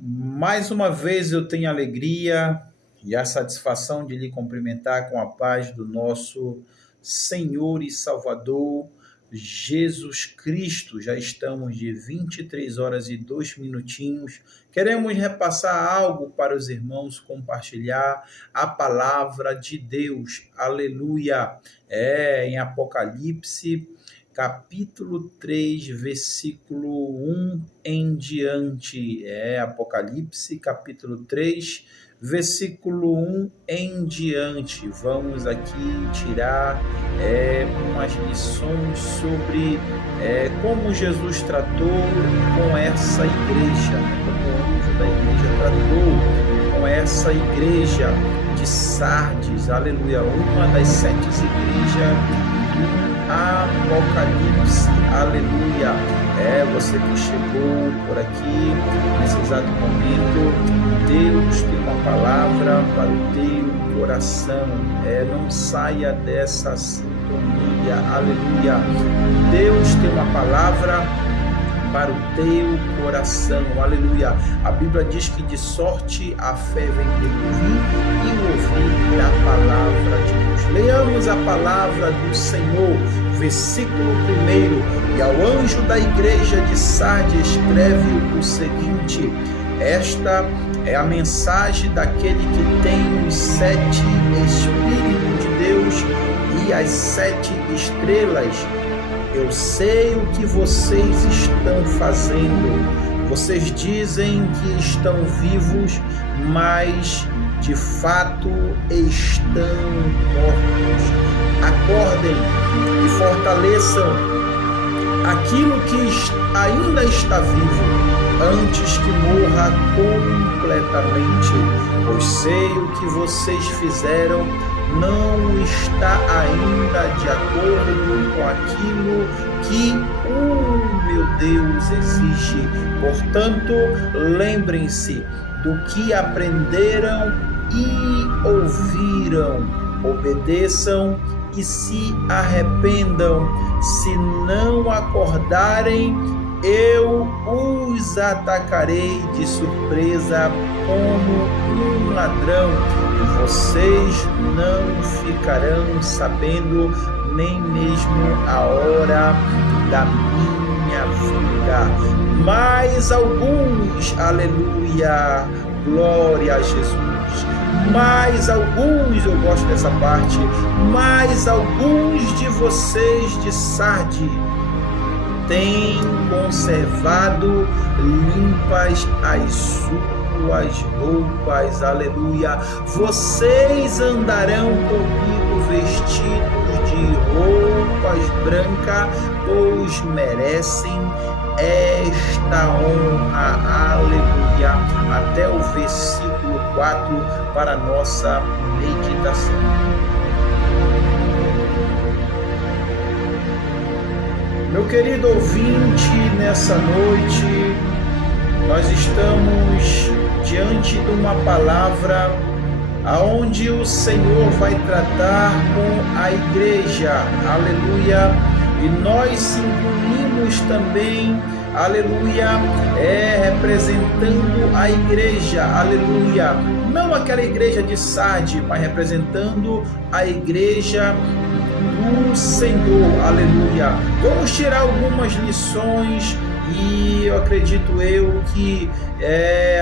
Mais uma vez eu tenho a alegria e a satisfação de lhe cumprimentar com a paz do nosso Senhor e Salvador Jesus Cristo. Já estamos de 23 horas e 2 minutinhos. Queremos repassar algo para os irmãos, compartilhar a palavra de Deus. Aleluia! Em Apocalipse, capítulo 3, versículo 1 em diante. Apocalipse, capítulo 3, versículo 1 em diante. Vamos aqui tirar umas lições sobre como Jesus tratou com essa igreja, como o anjo da igreja tratou com essa igreja de Sardes, aleluia, uma das 7 igrejas do Apocalipse, aleluia. Você que chegou por aqui nesse exato momento, Deus tem uma palavra para o teu coração. Não saia dessa sintonia, aleluia. Deus tem uma palavra para o teu coração, aleluia. A Bíblia diz que de sorte a fé vem pelo ouvir e o ouvir da palavra de Deus. Leamos a palavra do Senhor, versículo 1. E ao anjo da igreja de Sardes escreve o seguinte: esta é a mensagem daquele que tem os 7 Espíritos de Deus e as 7 estrelas. Eu sei o que vocês estão fazendo. Vocês dizem que estão vivos, mas de fato estão mortos. Acordem e fortaleçam aquilo que ainda está vivo, antes que morra completamente. Pois sei o que vocês fizeram não está ainda de acordo com aquilo que o meu Deus exige. Portanto, lembrem-se do que aprenderam e ouviram, obedeçam e se arrependam. Se não acordarem, eu os atacarei de surpresa como um ladrão, e vocês não ficarão sabendo nem mesmo a hora da minha vinda. Mas alguns, aleluia, glória a Jesus, mas alguns, eu gosto dessa parte, mas alguns de vocês de Sardes têm conservado limpas as suas roupas, aleluia. Vocês andarão comigo vestidos de roupas brancas, pois merecem esta honra, aleluia. Até o versículo 4 para a nossa meditação. Meu querido ouvinte, nessa noite nós estamos diante de uma palavra aonde o Senhor vai tratar com a igreja, aleluia, e nós se incluímos também, aleluia, representando a igreja, aleluia, não aquela igreja de Sardes, mas representando a igreja do Senhor, aleluia. Vamos tirar algumas lições e eu acredito que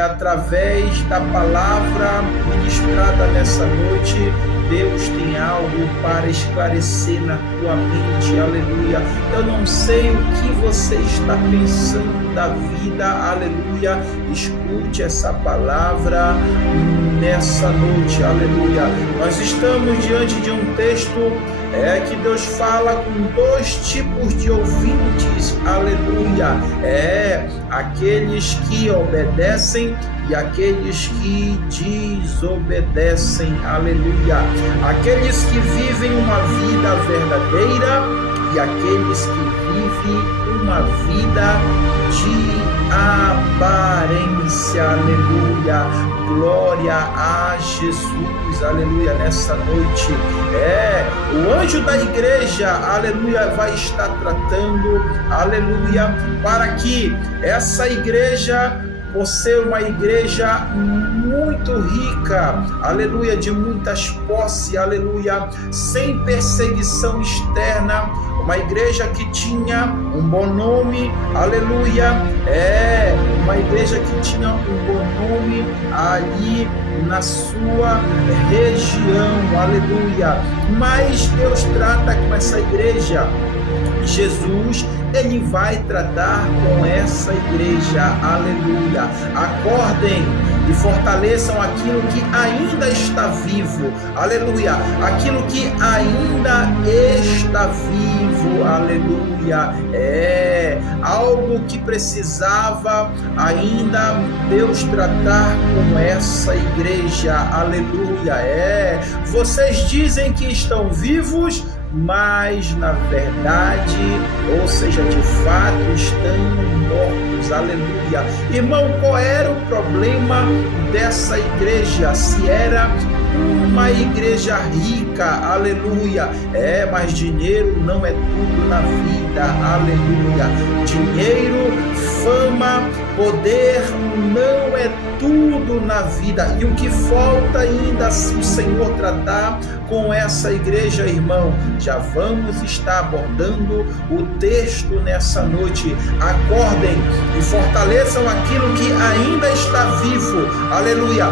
através da palavra ministrada nessa noite, Deus tem algo para esclarecer na tua mente, aleluia. Eu não sei o que você está pensando da vida, aleluia. Escute essa palavra nessa noite, aleluia. Nós estamos diante de um texto que Deus fala com 2 tipos de ouvintes, aleluia. Aqueles que obedecem e aqueles que desobedecem, aleluia. Aqueles que vivem uma vida verdadeira e aqueles que vivem uma vida de aparência, aleluia. Glória a Jesus, aleluia. Nessa noite, o anjo da igreja, aleluia, vai estar tratando, aleluia, para que essa igreja por ser uma igreja muito rica, aleluia, de muitas posses, aleluia, sem perseguição externa, uma igreja que tinha um bom nome, aleluia, uma igreja que tinha um bom nome ali na sua região, aleluia. Mas Deus trata com essa igreja. Jesus, ele vai tratar com essa igreja, aleluia. Acordem e fortaleçam aquilo que ainda está vivo, aleluia. Aquilo que ainda está vivo, aleluia. Algo que precisava ainda Deus tratar com essa igreja, aleluia. Vocês dizem que estão vivos, mas na verdade, ou seja, de fato, estão mortos, aleluia. Irmão, qual era o problema dessa igreja? Se era uma igreja rica, aleluia, mas dinheiro não é tudo na vida, aleluia. Dinheiro, fama, poder não é tudo na vida. E o que falta ainda o Senhor tratar com essa igreja, irmão? Já vamos estar abordando o texto nessa noite. Acordem e fortaleçam aquilo que ainda está vivo, aleluia,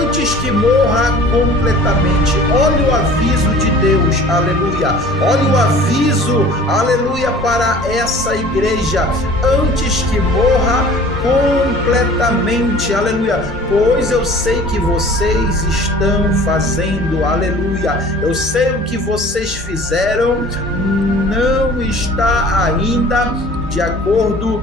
antes que morra completamente. Olha o aviso de Deus, aleluia. Olha o aviso, aleluia, para essa igreja, antes que morra completamente, aleluia. Pois eu sei que vocês estão fazendo, aleluia. Eu sei o que vocês fizeram, não está ainda de acordo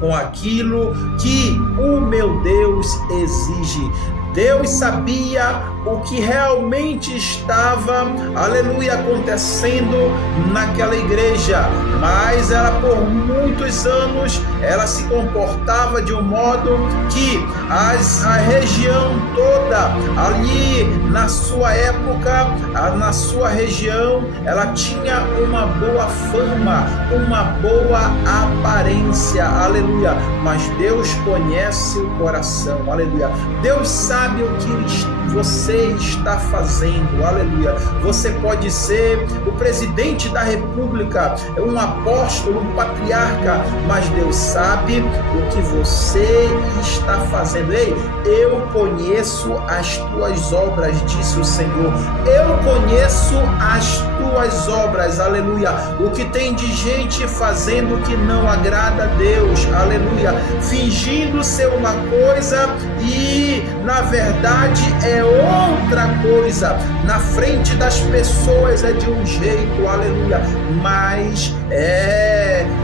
com aquilo que o meu Deus exige. Deus sabia o que realmente estava, aleluia, acontecendo naquela igreja, mas ela por muitos anos, ela se comportava de um modo que a região toda, ali na sua época, na sua região, ela tinha uma boa fama, uma boa aparência, aleluia, mas Deus conhece o coração, aleluia. Deus sabe o que você está fazendo, aleluia. Você pode ser o presidente da república, um apóstolo, um patriarca, mas Deus sabe o que você está fazendo. Ei, eu conheço as tuas obras, disse o Senhor. Eu conheço as tuas obras, aleluia. O que tem de gente fazendo que não agrada a Deus, aleluia, fingindo ser uma coisa e na verdade é outra coisa. Na frente das pessoas é de um jeito, aleluia, mas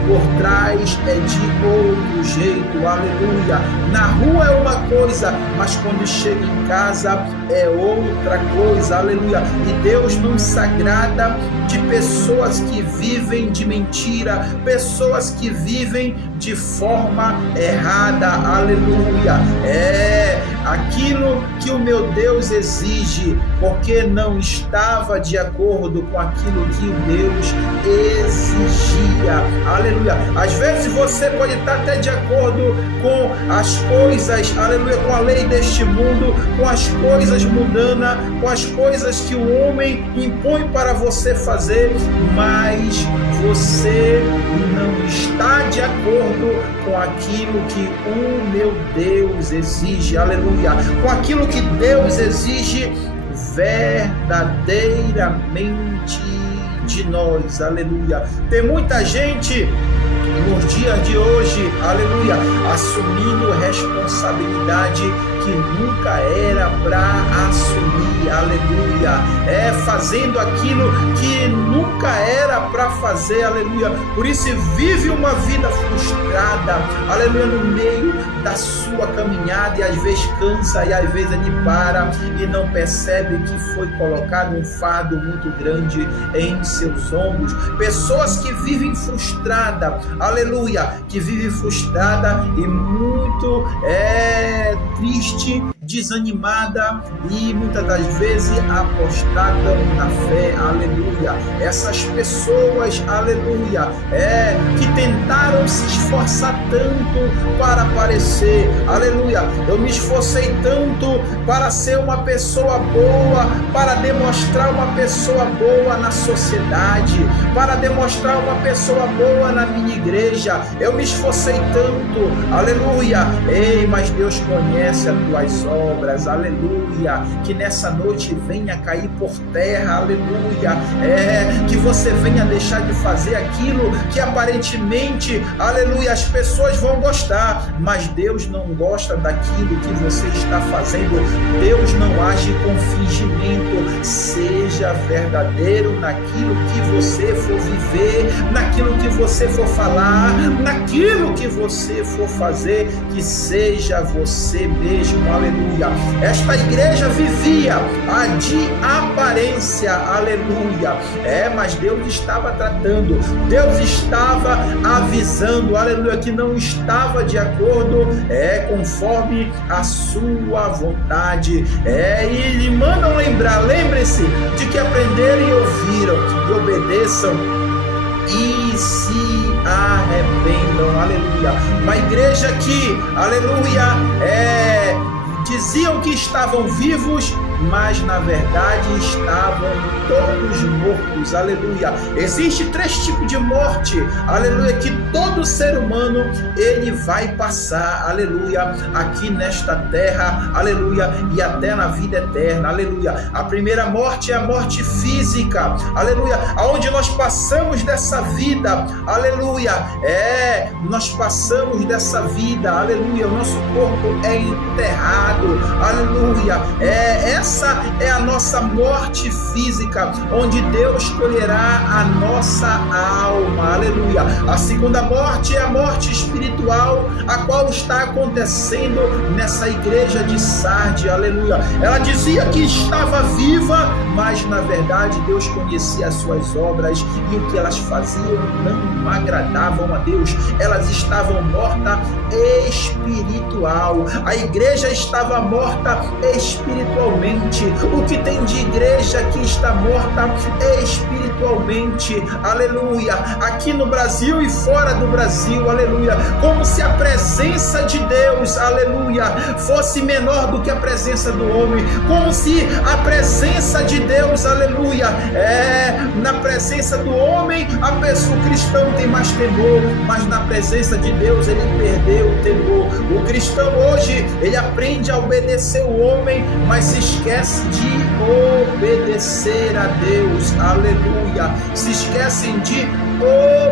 por trás é de outro jeito, aleluia. Na rua é uma coisa, mas quando chega em casa é outra coisa, aleluia. E Deus não se agrada de pessoas que vivem de mentira, pessoas que vivem de forma errada, aleluia. Aquilo que o meu Deus exige, porque não estava de acordo com aquilo que o Deus exigia, aleluia. Às vezes você pode estar até de acordo com as coisas, aleluia, com a lei deste mundo, com as coisas mundanas, com as coisas que o homem impõe para você fazer, mas você não está de acordo com aquilo que o meu Deus exige, aleluia, com aquilo que Deus exige verdadeiramente de nós, aleluia. Tem muita gente nos dias de hoje, aleluia, assumindo responsabilidade que nunca era para assumir, aleluia, fazendo aquilo que nunca era para fazer, aleluia. Por isso vive uma vida frustrada, aleluia, no meio da sua caminhada, e às vezes cansa, e às vezes ele para e não percebe que foi colocado um fardo muito grande em seus ombros. Pessoas que vivem frustrada, aleluia, que vivem frustrada e muito triste desanimada e muitas das vezes apostatam na fé, aleluia. Essas pessoas, aleluia, que tentaram se esforçar tanto para aparecer, aleluia. Eu me esforcei tanto para ser uma pessoa boa, para demonstrar uma pessoa boa na sociedade, para demonstrar uma pessoa boa na minha igreja. Eu me esforcei tanto, aleluia. Ei, mas Deus conhece as tuas obras, aleluia. Que nessa noite venha cair por terra, aleluia. Que você venha deixar de fazer aquilo que aparentemente, aleluia, as pessoas vão gostar, mas Deus não gosta daquilo que você está fazendo. Deus não age com fingimento. Seja verdadeiro naquilo que você for viver, naquilo que você for falar, naquilo que você for fazer, que seja você mesmo, aleluia. Esta igreja vivia de aparência, aleluia. Mas Deus estava tratando, Deus estava avisando, aleluia, que não estava de acordo conforme a sua vontade. E lhe mandam lembrar, lembre-se de que aprenderam e ouviram, e obedeçam e se arrependam, aleluia. Uma igreja que, aleluia, diziam que estavam vivos, mas na verdade estavam todos mortos, aleluia. Existe 3 tipos de morte, aleluia, que todo ser humano ele vai passar, aleluia, aqui nesta terra, aleluia, e até na vida eterna, aleluia. A primeira morte é a morte física, aleluia, aonde nós passamos dessa vida, aleluia, nós passamos dessa vida, aleluia, o nosso corpo é enterrado, aleluia, essa é a nossa morte física, onde Deus colherá a nossa alma, aleluia. A segunda morte é a morte espiritual, a qual está acontecendo nessa igreja de Sardes, aleluia. Ela dizia que estava viva, mas na verdade Deus conhecia as suas obras e o que elas faziam não agradavam a Deus. Elas estavam mortas espiritual. A igreja estava morta espiritualmente. O que tem de igreja que está morta espiritualmente, aleluia, aqui no Brasil e fora do Brasil, aleluia, como se a presença de Deus, aleluia, fosse menor do que a presença do homem, como se a presença de Deus, aleluia, na presença do homem, o cristão tem mais temor, mas na presença de Deus ele perdeu o temor. O cristão hoje, ele aprende a obedecer o homem, mas se esquece de obedecer a Deus, aleluia, se esquecem de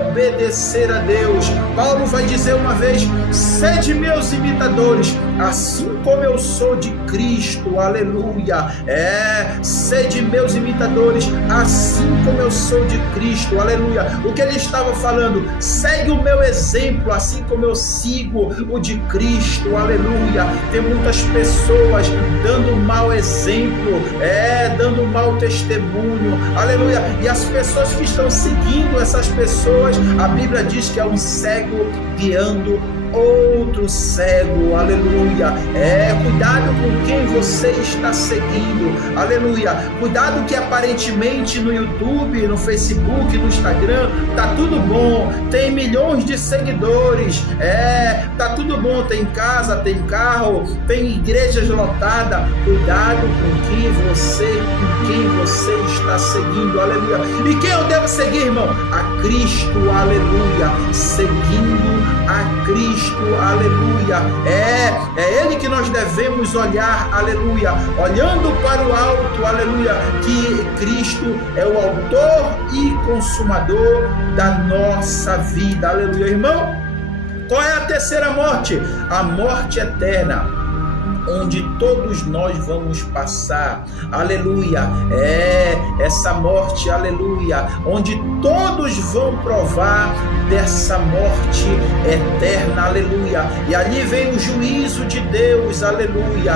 obedecer a Deus. Paulo vai dizer uma vez: sede meus imitadores, assim como eu sou de Cristo, aleluia, sede meus imitadores, assim como eu sou de Cristo, aleluia. O que ele estava falando? Segue o meu exemplo, assim como eu sigo o de Cristo, aleluia. Tem muitas pessoas dando mau exemplo, dando mau testemunho, aleluia, e as pessoas que estão seguindo essas pessoas, a Bíblia diz que é um cego guiando outro cego, aleluia. Cuidado com quem você está seguindo, aleluia. Cuidado que aparentemente no YouTube, no Facebook, no Instagram, tá tudo bom, tem milhões de seguidores, tá tudo bom, tem casa, tem carro, tem igrejas lotadas. Cuidado com quem você está seguindo, aleluia. E quem eu devo seguir, irmão? A Cristo, aleluia. Seguindo a Cristo, aleluia. É Ele que nós devemos olhar, aleluia, olhando para o alto, aleluia, que Cristo é o autor e consumador da nossa vida, aleluia. Irmão, qual é a terceira morte? A morte eterna, onde todos nós vamos passar, aleluia, essa morte, aleluia, onde todos vão provar dessa morte eterna, aleluia, e ali vem o juízo de Deus, aleluia,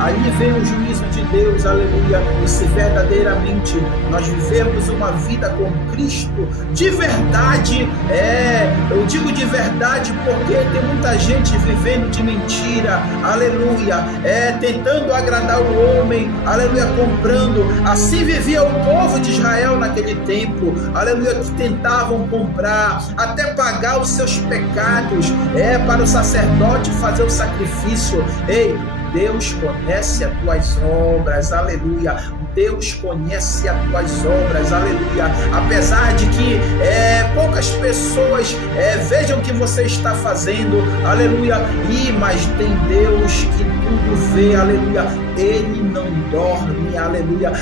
ali vem o juízo de Deus, aleluia. E se verdadeiramente nós vivemos uma vida com Cristo de verdade, eu digo de verdade porque tem muita gente vivendo de mentira, aleluia. aleluia, tentando agradar o homem, aleluia, comprando. Assim vivia o povo de Israel naquele tempo, aleluia, que tentavam comprar, até pagar os seus pecados, para o sacerdote fazer o sacrifício. Ei, Deus conhece as tuas obras, aleluia. Deus conhece as tuas obras, aleluia. Apesar de que poucas pessoas vejam o que você está fazendo, aleluia. Mas tem Deus que tudo vê, aleluia. Ele não dorme, aleluia.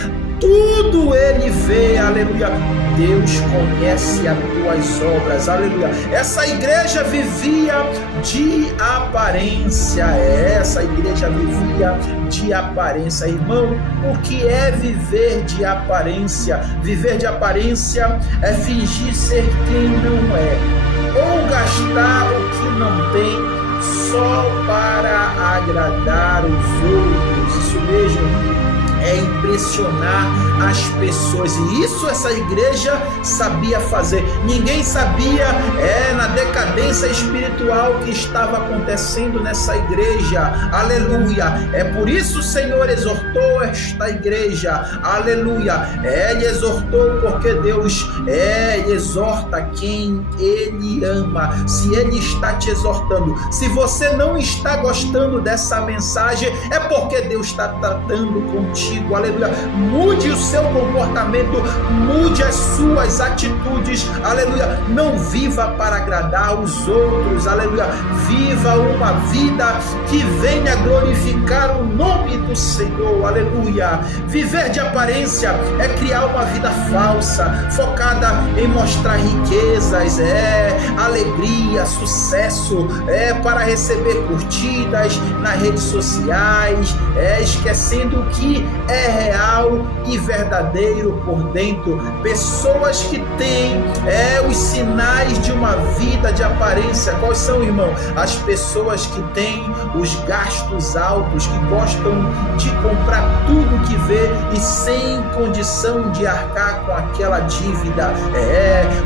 Tudo Ele vê, aleluia. Deus conhece as tuas obras, aleluia. Essa igreja vivia de aparência, essa igreja vivia de aparência. Irmão, o que é viver de aparência? Viver de aparência é fingir ser quem não é, ou gastar o que não tem só para agradar os outros. Isso mesmo, é impressionar as pessoas, e isso essa igreja sabia fazer. Ninguém sabia na decadência espiritual que estava acontecendo nessa igreja, aleluia. É por isso o Senhor exortou esta igreja, aleluia. Ele exortou porque Deus exorta quem Ele ama. Se Ele está te exortando, se você não está gostando dessa mensagem, é porque Deus está tratando contigo, aleluia. Mude o seu comportamento, mude as suas atitudes, aleluia. Não viva para agradar os outros, aleluia. Viva uma vida que venha glorificar o nome do Senhor, aleluia. Viver de aparência é criar uma vida falsa, focada em mostrar riquezas, alegria, sucesso, para receber curtidas nas redes sociais, esquecendo que é real e verdadeiro por dentro. Pessoas que têm os sinais de uma vida de aparência. Quais são, irmão? As pessoas que têm os gastos altos, que gostam de comprar tudo que vê e sem condição de arcar com aquela dívida,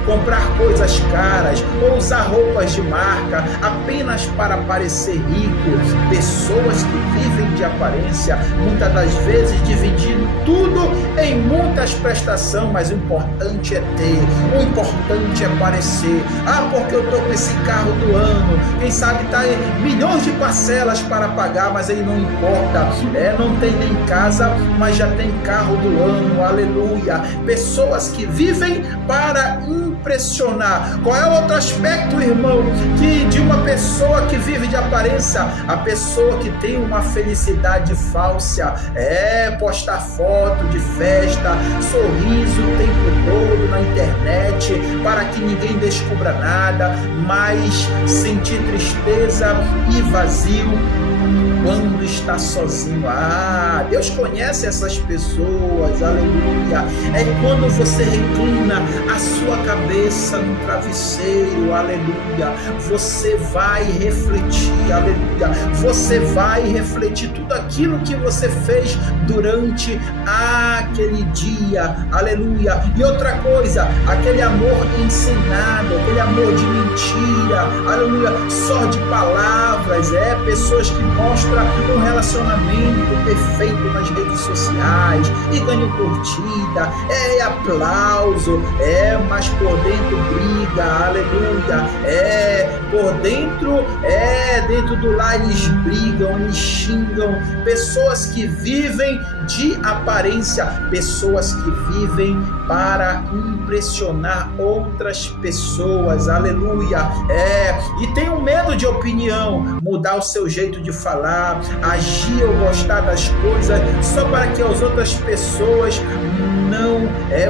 comprar coisas caras ou usar roupas de marca apenas para parecer rico. Pessoas que vivem de aparência, muitas das vezes dividindo tudo em muitas prestações, mas o importante é ter, o importante é parecer. Porque eu estou com esse carro do ano, quem sabe está em milhões de parcelas para pagar, mas ele não importa, não tem nem casa, mas já tem carro do ano, aleluia. Pessoas que vivem para impressionar. Qual é o outro aspecto, irmão, de uma pessoa que vive de aparência? A pessoa que tem uma felicidade falsa, postar foto de festa, sorriso o tempo todo na internet para que ninguém descubra nada, mas sentir tristeza e vazio quando está sozinho. Deus conhece essas pessoas, aleluia. É quando você reclina a sua cabeça no travesseiro, aleluia. Você vai refletir, aleluia. Você vai refletir tudo aquilo que você fez durante aquele dia, aleluia. E outra coisa, aquele amor ensinado, aquele amor de mentira, aleluia, só de palavras, pessoas que mostram um relacionamento perfeito nas redes sociais e ganham curtida, aplauso, mas por dentro briga, aleluia, por dentro, dentro do lar eles brigam, eles xingam. Pessoas que vivem de aparência, pessoas que vivem para impressionar outras pessoas, aleluia, e tem um medo de opinião, mudar o seu jeito de falar, agir ou gostar das coisas só para que as outras pessoas não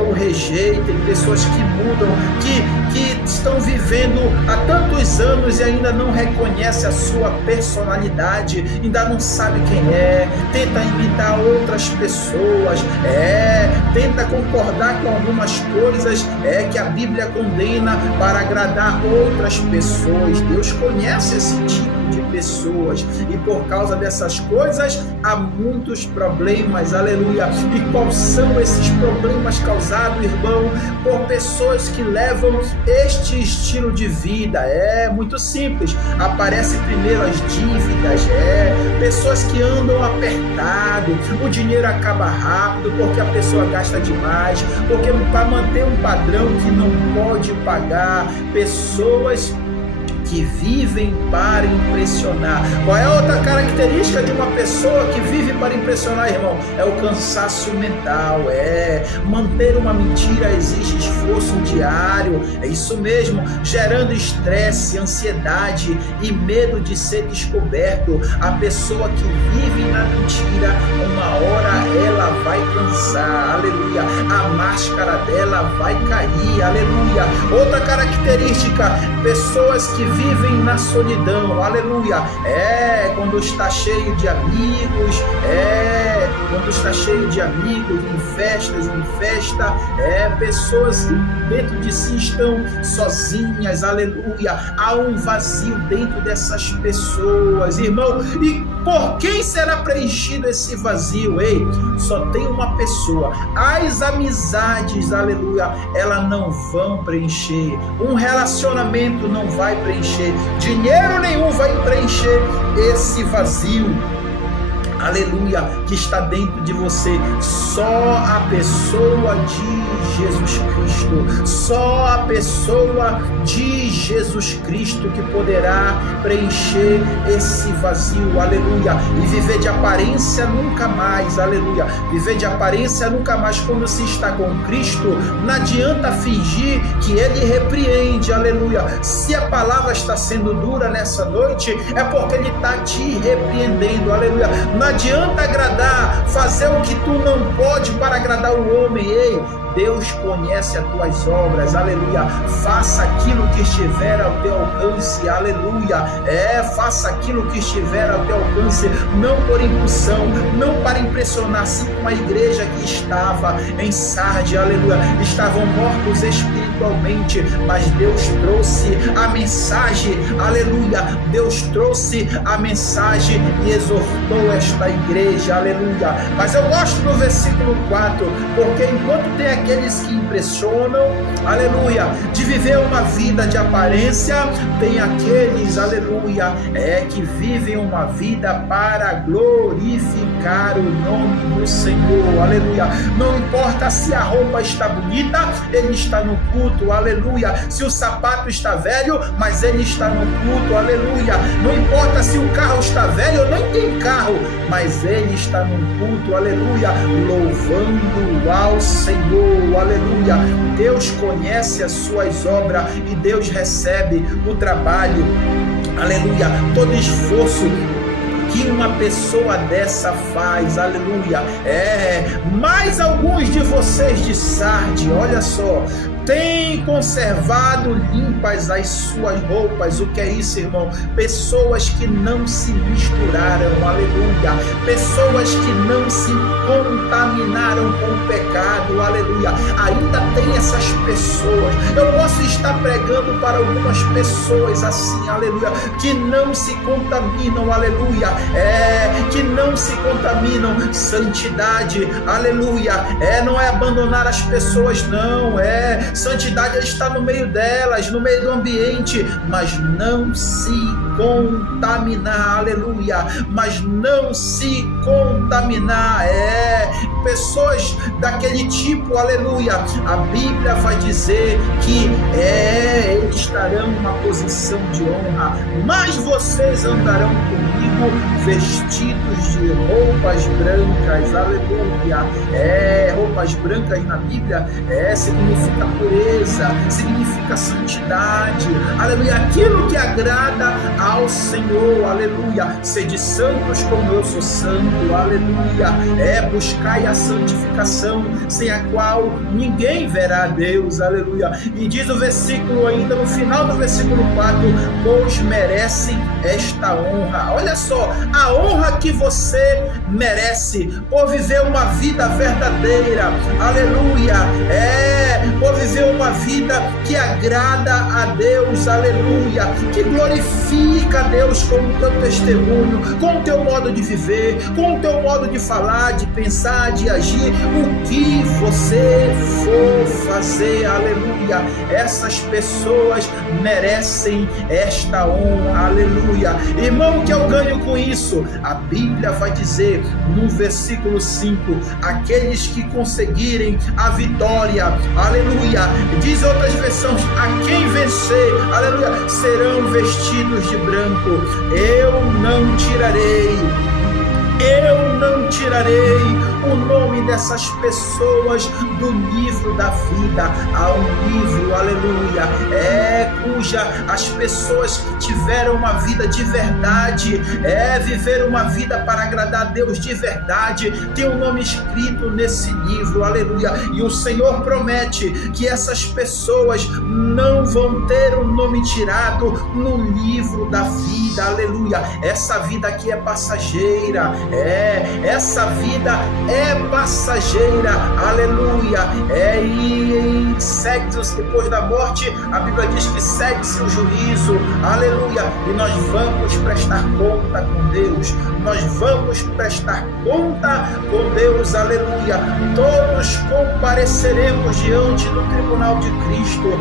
o rejeitem. Pessoas que mudam, que estão vivendo há tantos anos e ainda não reconhece a sua personalidade, ainda não sabe quem tenta imitar outras pessoas, tenta concordar com algumas coisas que a Bíblia condena para agradar outras pessoas. Deus conhece esse tipo de pessoas e por causa dessas coisas há muitos problemas, aleluia. E quais são esses problemas causados, irmão? Por pessoas que levam este estilo de vida é muito simples. Aparece primeiro as dívidas, pessoas que andam apertado, o dinheiro acaba rápido porque a pessoa gasta demais, porque para manter um padrão que não pode pagar, pessoas que vivem para impressionar. Qual é a outra característica de uma pessoa que vive para impressionar, irmão? É o cansaço mental, manter uma mentira exige esforço diário, é isso mesmo, gerando estresse, ansiedade e medo de ser descoberto. A pessoa que vive na mentira, uma hora ela vai cansar, aleluia, a máscara dela vai cair, aleluia. Outra característica, pessoas que vivem na solidão, aleluia, quando está cheio de amigos, quando está cheio de amigos, em festas, em festa, pessoas que dentro de si estão sozinhas, aleluia, há um vazio dentro dessas pessoas, irmão, e por quem será preenchido esse vazio? Ei, só tem uma pessoa, as amizades, aleluia, elas não vão preencher, um relacionamento não vai preencher, dinheiro nenhum vai preencher esse vazio, aleluia, que está dentro de você. Só a pessoa de Jesus Cristo, só a pessoa de Jesus Cristo que poderá preencher esse vazio, aleluia, e viver de aparência nunca mais, aleluia, viver de aparência nunca mais. Quando se está com Cristo, não adianta fingir que Ele repreende, aleluia. Se a palavra está sendo dura nessa noite, é porque Ele está te repreendendo, aleluia. Não adianta agradar, fazer o que tu não pode para agradar o homem. Ei, Deus conhece as tuas obras, aleluia. Faça aquilo que estiver ao teu alcance, aleluia. Faça aquilo que estiver ao teu alcance, não por impulsão, não para impressionar, assim como a igreja que estava em Sardes, aleluia, estavam mortos espiritualmente, mas Deus trouxe a mensagem, aleluia. Deus trouxe a mensagem e exortou esta igreja, aleluia. Mas eu gosto do versículo 4, porque enquanto tem aqueles que impressionam, aleluia, de viver uma vida de aparência, tem aqueles, aleluia, que vivem uma vida para glorificar o nome do Senhor, aleluia. Não importa se a roupa está bonita, ele está no culto, aleluia. Se o sapato está velho, mas ele está no culto, aleluia. Não importa se o carro está velho ou nem tem carro, mas ele está no culto, aleluia, louvando ao Senhor, aleluia. Deus conhece as suas obras e Deus recebe o trabalho, aleluia, todo esforço que uma pessoa dessa faz, aleluia. Mais alguns de vocês de Sardes, olha só, tem conservado limpas as suas roupas. O que é isso, irmão? Pessoas que não se misturaram, aleluia. Pessoas que não se contaminaram com o pecado, aleluia. Ainda tem essas pessoas. Eu posso estar pregando para algumas pessoas assim, aleluia, que não se contaminam, aleluia, que não se contaminam. Santidade, aleluia, não é abandonar as pessoas, não, santidade está no meio delas, no meio do ambiente, mas não se contaminar, aleluia, mas não se contaminar, pessoas daquele tipo, aleluia, a Bíblia vai dizer que eles estarão numa posição de honra, mas vocês andarão comigo vestidos de roupas brancas, aleluia, roupas brancas na Bíblia, significa pureza, significa santidade, aleluia, aquilo que agrada ao Senhor, aleluia. Sede santos como eu sou santo, aleluia. Buscai a santificação, sem a qual ninguém verá a Deus, aleluia. E diz o versículo ainda, no final do versículo 4, pois merecem esta honra. Olha só, só, a honra que você merece por viver uma vida verdadeira, aleluia, por viver uma vida que agrada a Deus, aleluia, que glorifica a Deus com o teu testemunho, com o teu modo de viver, com o teu modo de falar, de pensar, de agir, o que você for fazer, aleluia, essas pessoas merecem esta honra, aleluia. Irmão, o que eu ganho com isso? A Bíblia vai dizer no versículo 5, aqueles que conseguirem a vitória, aleluia, diz outras versões, a quem vencer, aleluia, serão vestidos de branco. Eu não tirarei o nome dessas pessoas do livro da vida. Há um livro, aleluia, cuja as pessoas que tiveram uma vida de verdade, viveram uma vida para agradar a Deus de verdade, tem um nome escrito nesse livro, aleluia, e o Senhor promete que essas pessoas não vão ter o nome tirado no livro da vida, aleluia. Essa vida aqui é passageira, essa vida é passageira, aleluia, e segue-se depois da morte, a Bíblia diz que segue-se o juízo, aleluia, e nós vamos prestar conta com Deus, nós vamos prestar conta com Deus, aleluia, todos compareceremos diante do tribunal de Cristo,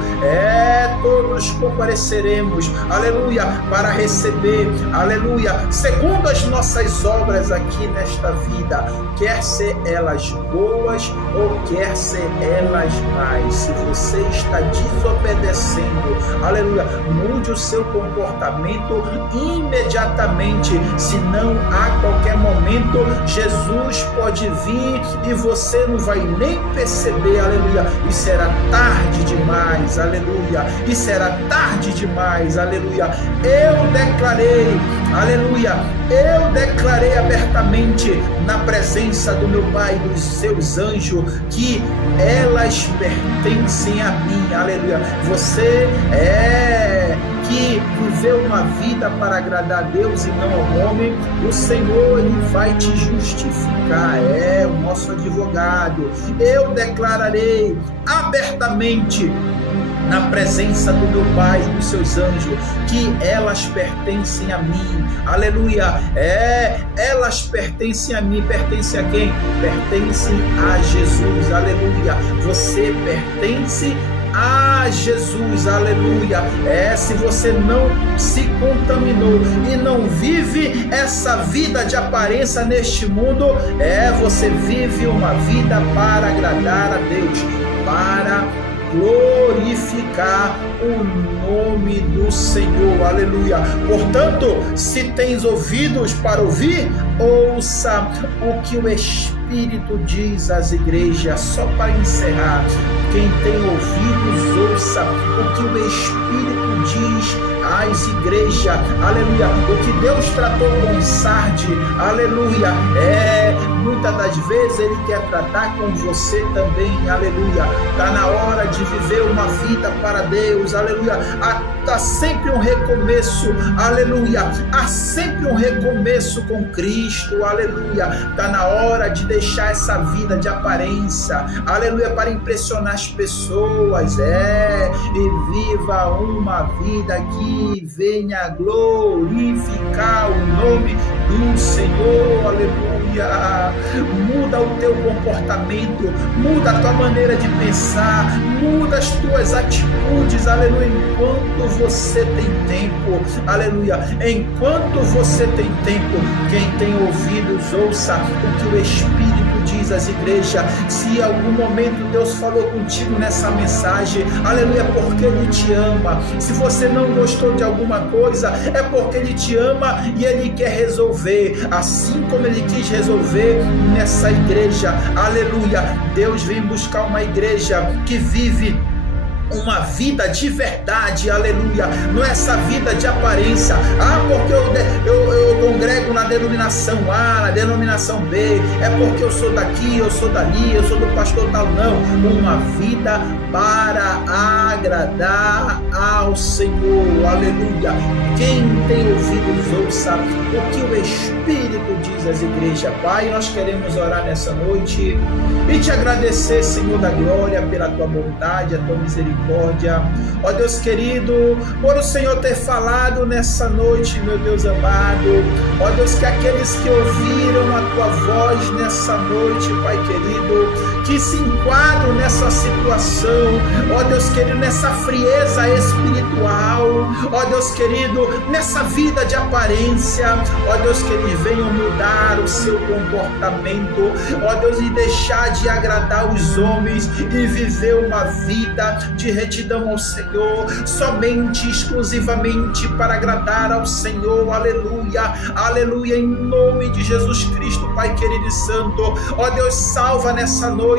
todos compareceremos, aleluia, para receber, aleluia, segundo as nossas obras aqui nesta vida, quer ser elas boas ou quer ser elas mais. Se você está desobedecendo, aleluia, mude o seu comportamento imediatamente, senão a qualquer momento Jesus pode vir e você não vai nem perceber, aleluia, e será tarde demais, aleluia, e será tarde demais, aleluia. Eu declarei, aleluia, eu declarei abertamente na presença do meu Pai e dos seus anjos que elas pertencem a mim, aleluia. Você que viveu uma vida para agradar a Deus e não ao homem, o Senhor, Ele vai te justificar, o nosso advogado. Eu declararei abertamente na presença do meu Pai e dos seus anjos que elas pertencem a mim, aleluia, elas pertencem a mim. Pertencem a quem? Pertencem a Jesus, aleluia. Você pertence a Jesus, aleluia. Se você não se contaminou e não vive essa vida de aparência neste mundo, você vive uma vida para agradar a Deus, para glorificar o nome do Senhor, aleluia. Portanto, se tens ouvidos para ouvir, ouça o que o Espírito diz às igrejas. Só para encerrar, quem tem ouvidos, ouça o que o Espírito diz às igrejas, aleluia. O que Deus tratou com Sardes, aleluia, muitas das vezes Ele quer tratar com você também, aleluia. Está na hora de viver uma vida para Deus, aleluia. Há sempre um recomeço, aleluia. Há sempre um recomeço com Cristo, aleluia. Está na hora de deixar essa vida de aparência, aleluia, para impressionar as pessoas, e viva uma vida que venha glorificar o nome do Senhor, aleluia. Muda o teu comportamento, muda a tua maneira de pensar, muda as tuas atitudes, aleluia, enquanto você tem tempo, aleluia, enquanto você tem tempo. Quem tem ouvidos, ouça o que o Espírito diz às igrejas. Se em algum momento Deus falou contigo nessa mensagem, aleluia, porque Ele te ama. Se você não gostou de alguma coisa, é porque Ele te ama e Ele quer resolver, assim como Ele quis resolver nessa igreja, aleluia. Deus vem buscar uma igreja que vive uma vida de verdade, aleluia. Não é essa vida de aparência, porque eu congrego na denominação A, na denominação B, é porque eu sou daqui, eu sou dali, eu sou do pastor tal, não. Uma vida para agradar ao Senhor, aleluia. Quem tem ouvidos ouça o que o Espírito diz às igrejas. Pai, nós queremos orar nessa noite e te agradecer, Senhor da glória, pela tua bondade, a tua misericórdia, ó Deus querido, por o Senhor ter falado nessa noite, meu Deus amado, ó Deus, que aqueles que ouviram a tua voz nessa noite, Pai querido, que se enquadram nessa situação, ó Deus querido, nessa frieza espiritual, ó Deus querido, nessa vida de aparência, ó Deus, que eles venham mudar o seu comportamento, ó Deus, e deixar de agradar os homens e viver uma vida de retidão ao Senhor, somente, exclusivamente para agradar ao Senhor, aleluia, aleluia, em nome de Jesus Cristo, Pai querido e santo, ó Deus, salva nessa noite,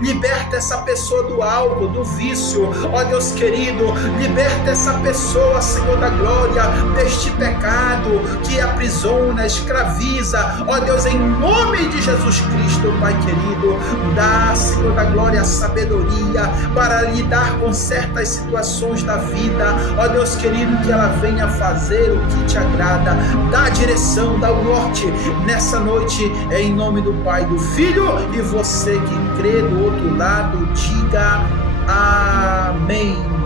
liberta essa pessoa do álcool, do vício, ó Deus querido, liberta essa pessoa, Senhor da glória, deste pecado que aprisiona, escraviza, ó Deus, em nome de Jesus Cristo, Pai querido, dá, Senhor da glória, sabedoria para lidar com certas situações da vida, ó Deus querido, que ela venha fazer o que te agrada, dá a direção, dá o norte nessa noite, em nome do Pai, do Filho, e você que crê do outro lado, diga amém.